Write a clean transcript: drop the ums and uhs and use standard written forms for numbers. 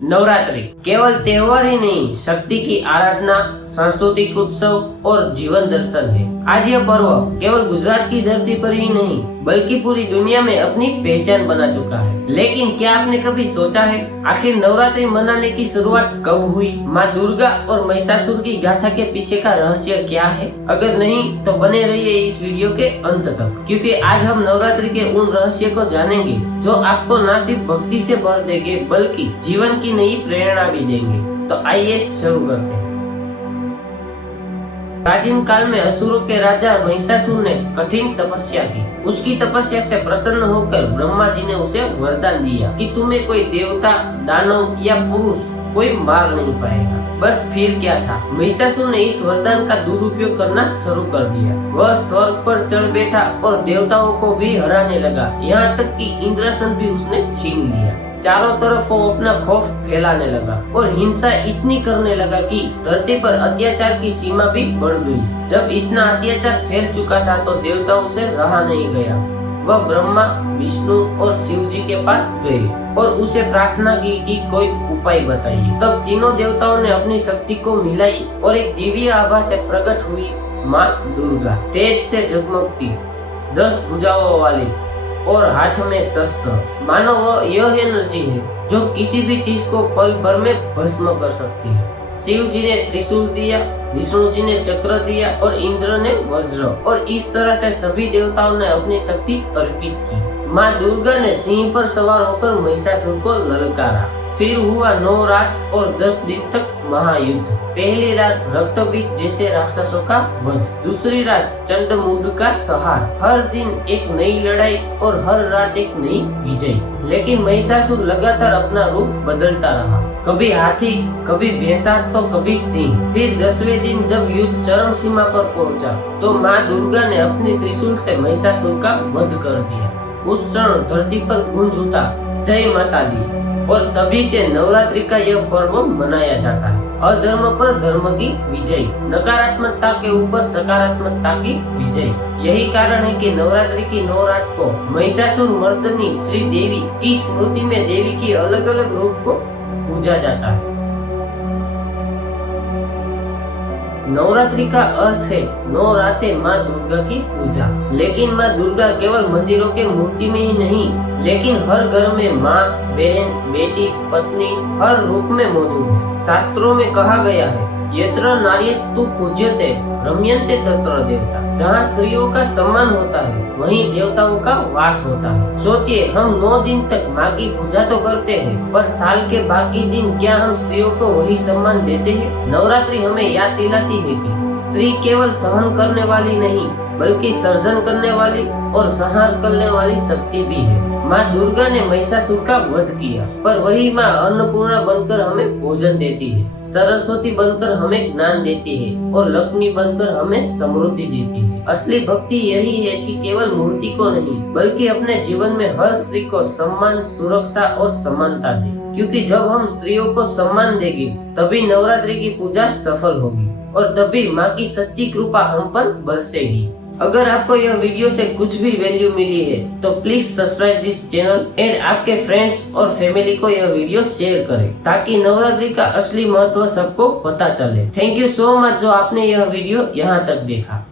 नवरात्रि केवल त्योहार ही नहीं, शक्ति की आराधना, सांस्कृतिक उत्सव और जीवन दर्शन है। आज यह पर्व केवल गुजरात की धरती पर ही नहीं बल्कि पूरी दुनिया में अपनी पहचान बना चुका है। लेकिन क्या आपने कभी सोचा है आखिर नवरात्रि मनाने की शुरुआत कब हुई? माँ दुर्गा और महिषासुर की गाथा के पीछे का रहस्य क्या है? अगर नहीं तो बने रहिए इस वीडियो के अंत तक, क्योंकि आज हम नवरात्रि के उन रहस्य को जानेंगे जो आपको न सिर्फ भक्ति से भर देंगे बल्कि जीवन की नई प्रेरणा भी देंगे। तो आइए शुरू करते हैं। प्राचीन काल में असुरों के राजा महिषासुर ने कठिन तपस्या की। उसकी तपस्या से प्रसन्न होकर ब्रह्मा जी ने उसे वरदान दिया कि तुम्हें कोई देवता, दानव या पुरुष कोई मार नहीं पाएगा। बस फिर क्या था, महिषासुर ने इस वरदान का दुरुपयोग करना शुरू कर दिया। वह स्वर्ग पर चढ़ बैठा और देवताओं को भी हराने लगा, यहाँ तक कि इंद्रासन भी उसने छीन लिया। चारों तरफ वो अपना खौफ फैलाने लगा और हिंसा इतनी करने लगा कि धरती पर अत्याचार की सीमा भी बढ़ गई। जब इतना अत्याचार फैल चुका था तो देवताओं से रहा नहीं गया। वह ब्रह्मा, विष्णु और शिव जी के पास गए और उसे प्रार्थना की कि कोई उपाय बताइए। तब तीनों देवताओं ने अपनी शक्ति को मिलाई और एक दिव्य आभा से प्रकट हुई माँ दुर्गा, तेज से झगमगती, 10 भुजाओं वाली और हाथ में शस्त्र। मानो वह यह एनर्जी है जो किसी भी चीज को पल भर में भस्म कर सकती है। शिव जी ने त्रिशूल दिया, विष्णु जी ने चक्र दिया और इंद्र ने वज्र, और इस तरह से सभी देवताओं ने अपनी शक्ति अर्पित की। माँ दुर्गा ने सिंह पर सवार होकर महिषासुर को ललकारा। फिर हुआ 9 रात और 10 दिन तक महायुद्ध। पहली रात रक्तबीज जैसे राक्षसों का वध, दूसरी रात चंडमुंड का संहार। हर दिन एक नई लड़ाई और हर रात एक नई विजय। लेकिन महिषासुर लगातार अपना रूप बदलता रहा, कभी हाथी, कभी भैंसा तो कभी सिंह। फिर 10वें दिन जब युद्ध चरम सीमा पर पहुंचा तो माँ दुर्गा ने अपने त्रिशूल से महिषासुर का वध कर दिया। उस क्षण धरती पर गूंज उठा जय माता दी, और तभी से नवरात्रि का यह पर्व मनाया जाता है। अधर्म पर धर्म की विजय, नकारात्मकता के ऊपर सकारात्मकता की विजय। यही कारण है कि नवरात्रि की 9 रात को महिषासुर मर्दनी श्री देवी की स्मृति में देवी की अलग अलग रूप को पूजा जाता है। नवरात्रि का अर्थ है 9 रातें माँ दुर्गा की पूजा। लेकिन माँ दुर्गा केवल मंदिरों के मूर्ति में ही नहीं, लेकिन हर घर में माँ, बहन, बेटी, पत्नी हर रूप में मौजूद है। शास्त्रों में कहा गया है यत्र नार्यस्तु पूज्यते रम्यन्ते तत्र देवता। जहाँ स्त्रियों का सम्मान होता है वहीं देवताओं का वास होता है। सोचिए, हम 9 दिन तक माँ की पूजा तो करते हैं, पर साल के बाकी दिन क्या हम स्त्रियों को वही सम्मान देते हैं? नवरात्रि हमें याद दिलाती है कि स्त्री केवल सहन करने वाली नहीं बल्कि सर्जन करने वाली और संहार करने वाली शक्ति भी है। माँ दुर्गा ने महिषासुर का वध किया, पर वही माँ अन्नपूर्णा बनकर हमें भोजन देती है, सरस्वती बनकर हमें ज्ञान देती है और लक्ष्मी बनकर हमें समृद्धि देती है। असली भक्ति यही है कि केवल मूर्ति को नहीं बल्कि अपने जीवन में हर स्त्री को सम्मान, सुरक्षा और समानता दे। क्योंकि जब हम स्त्रियों को सम्मान देंगे तभी नवरात्रि की पूजा सफल होगी और तभी माँ की सच्ची कृपा हम पर बरसेगी। अगर आपको यह वीडियो से कुछ भी वैल्यू मिली है तो please subscribe this channel and आपके फ्रेंड्स और फैमिली को यह वीडियो शेयर करें ताकि नवरात्रि का असली महत्व सबको पता चले। थैंक यू सो मच जो आपने यह वीडियो यहाँ तक देखा।